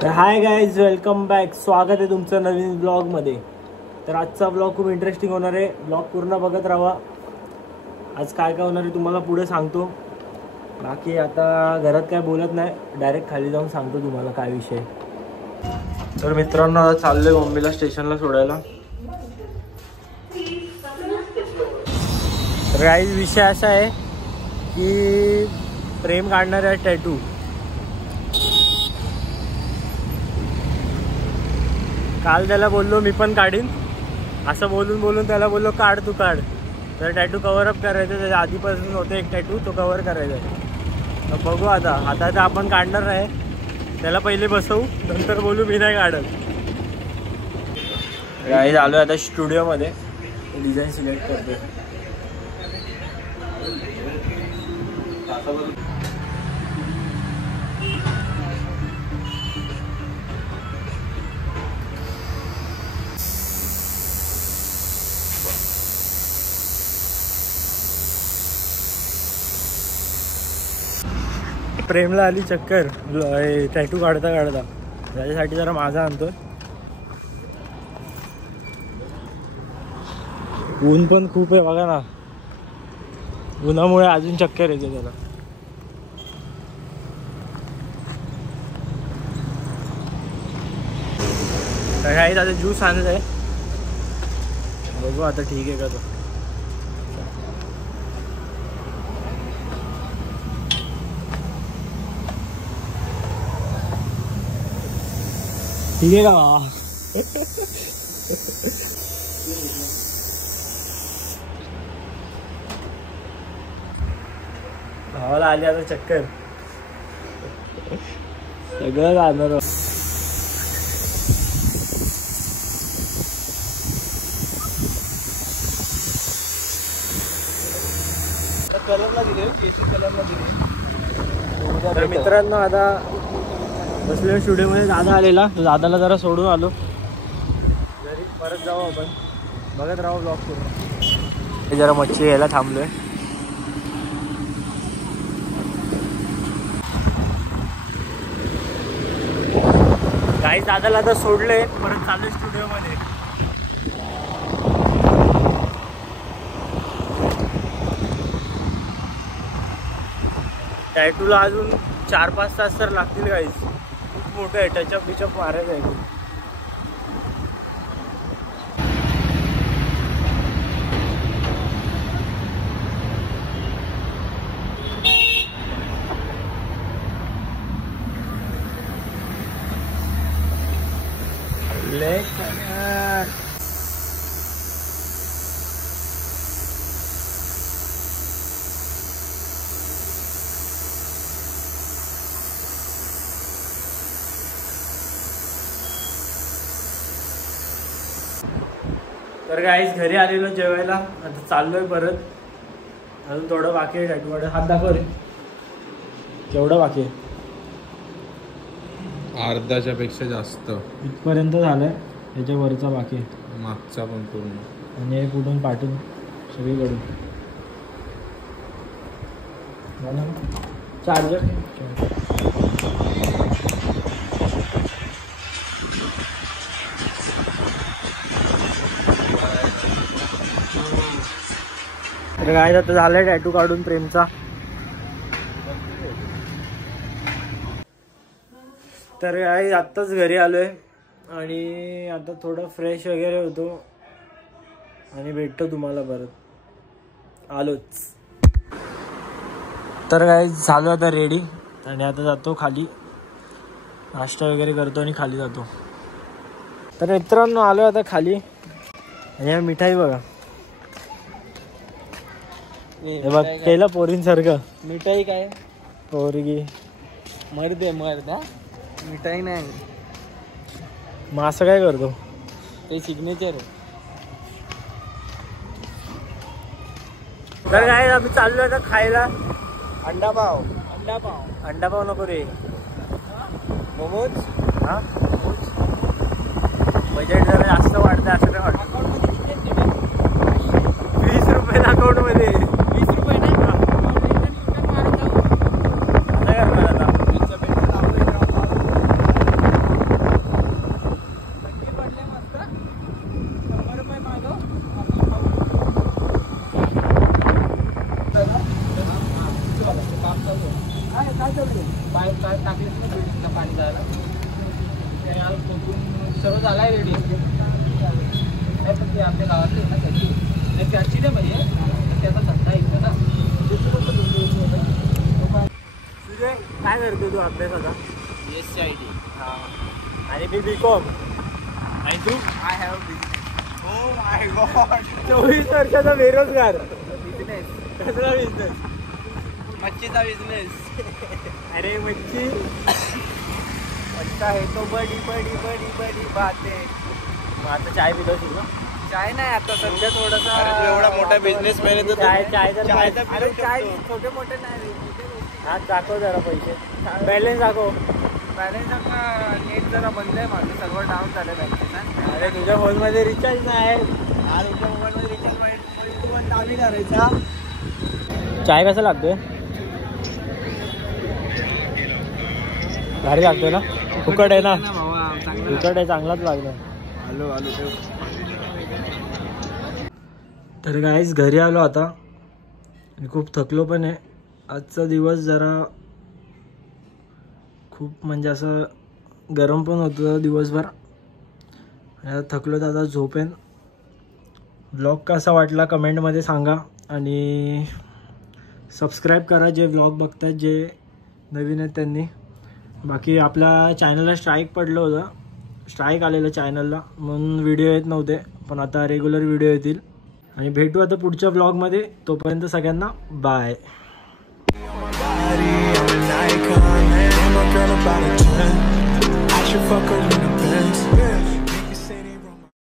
तर hi guys, welcome back. स्वागत आहे तुमचं नवीन ब्लॉगमध्ये. तर आजचा ब्लॉग खूप इंटरेस्टिंग होणार आहे. ब्लॉग पूर्ण बघत राहा. आज काय काय होणार आहे तुम्हाला पुढे सांगतो. बाकी आता घरात काय बोलत नाही, डायरेक्ट खाली जाऊन सांगतो तुम्हाला काय विषय. तर मित्रांनो, आता चाललोय मम्मीला स्टेशनला सोडायला. तर गाईज विषय असा आहे की प्रेम काढणार आहे टॅटू. काल त्याला बोललो मी पण काढीन, असं बोलून बोलून त्याला बोललो काढ तू काढ. तर टॅटू कवर अप करायचं. त्याच्या आधीपासून होतं एक टॅटू, तो कवर करायचा. तर बघू आता तर आपण काढणार नाही. त्याला पहिले बसवू, नंतर बोलू मी नाही काढत. गाईज आलो आता स्टुडिओमध्ये, डिझाईन सिलेक्ट करतो. प्रेमला आली चक्कर टॅटू काढता काढता. त्याच्यासाठी जरा माझा आणतो. ऊन पण खूप आहे बघा ना, उन्हामुळे अजून चक्कर येते त्याला. काही आता ज्यूस आणत आहे, बघू आता ठीक आहे का तो. ठीक आहे का भावाला आली आता चक्कर. सगळं जाणार. कलरला दिले, कलरला दिले. तर मित्रांनो, आता बसलेल्या स्टुडिओमध्ये दादा आलेला. तो दादाला जरा सोडून आलो घरी. परत जाऊ आपण, बघत राहू ब्लॉग करून. जरा मच्छी घ्यायला थांबलोय. काही दादाला आता सोडले, परत चालू स्टुडिओमध्ये. टॅटूला अजून 4-5 तास तर लागतील गाईज. खूप मोठं आहे, टचअप बिचअप मारायचं आहे. तर गाईज घरी आलेलो जेवायला. आता चाललोय परत. अजून थोडं बाकी आहे टॅटू काढायला. हात दाखव रे, केवढं बाकी आहे. अर्ध्याच्या पेक्षा जास्त. इथपर्यंत झालंय, त्याच्यावरचा बाकी आहे. मागचा पण पूर्ण. आणि हे कुठून पाठवून सगळीकडून. चार्जर तर काय आता झालंय टॅटू काढून प्रेमचा. तर काय आत्ताच घरी आलोय आणि आता थोडं फ्रेश वगैरे होतो आणि भेटतो तुम्हाला परत. आलोच. तर काय झालं आता रेडी आणि आता जातो खाली, नाश्ता वगैरे करतो आणि खाली जातो. तर मित्रांनो, आलो आता खाली. आणि मिठाई बघा, हे बघ केलं पोरींसारखं. मिठाई काय पोरगी मर्द आहे, मर्द. मिठाई नाही, मग असं काय करतो ते सिग्नेचर आहे. तर काय आम्ही चाललो आता खायला. अंडा पाव. अंडा पाव नको रे, मोमोज. हा बजेट जरा जास्त वाढतं असं काय वाटतं. 20 रुपये अकाउंट मध्ये. 20 रुपये नाही. आता पाणी जायला सर्व झालाय रेडी. पण ते आपल्या गावातले ना त्याची त्याची नाही पाहिजे त्याचा धंदा येतो ना. तुझे काय करतो तू अभ्यास आता? SCIT. आणि मी BCom. आणि तू? I have business. Oh my God. 24 वर्षाचा बेरोजगार. बिझनेस. कसला बिझनेस? मच्छीचा बिझनेस. अरे मच्छी मच्छा है तो बडी बडी बडी बडी बाते. मग आता चाय पितोस ना? चाय नाही आता सध्या थोडासा. एवढा मोठा बिझनेस मॅन आहे चाय चाय तर अरे चाय छोटे मोठे नाही रे. हात दाखव जरा पैसे. बॅलन्स दाखव. बॅलन्स आता नेट जरा बंद आहे माझं. सर्व डाऊन झालं बँकेचा. अरे तुझ्या फोनमध्ये रिचार्ज नाही. आज तुमच्या मोबाईलमध्ये रिचार्ज पण चालू करायचा. चाय कसा लागतोय? भारी लागतोय ना? फुकट आहे ना? फुकट आहे, चांगलाच लागला. आलो आलो. तर गाईस घरी आलो आता आणि खूप थकलो पण आहे. आजचा दिवस जरा खूप म्हणजे असं गरम पण होतं दिवसभर आणि आता थकलो तर आता झोपेन. व्लॉग कसा वाटला कमेंटमध्ये सांगा आणि सबस्क्राईब करा जे व्लॉग बघतात, जे नवीन आहेत त्यांनी. बाकी आपल्या चॅनलला स्ट्राईक पडलं होतं, स्ट्राईक आलेलं चॅनलला म्हणून व्हिडिओ येत नव्हते, पण आता रेग्युलर व्हिडिओ येतील. आणि भेटू आता पुढच्या व्लॉगमध्ये. तोपर्यंत सगळ्यांना bye. girl about a 10. I should fuck her in the Benz.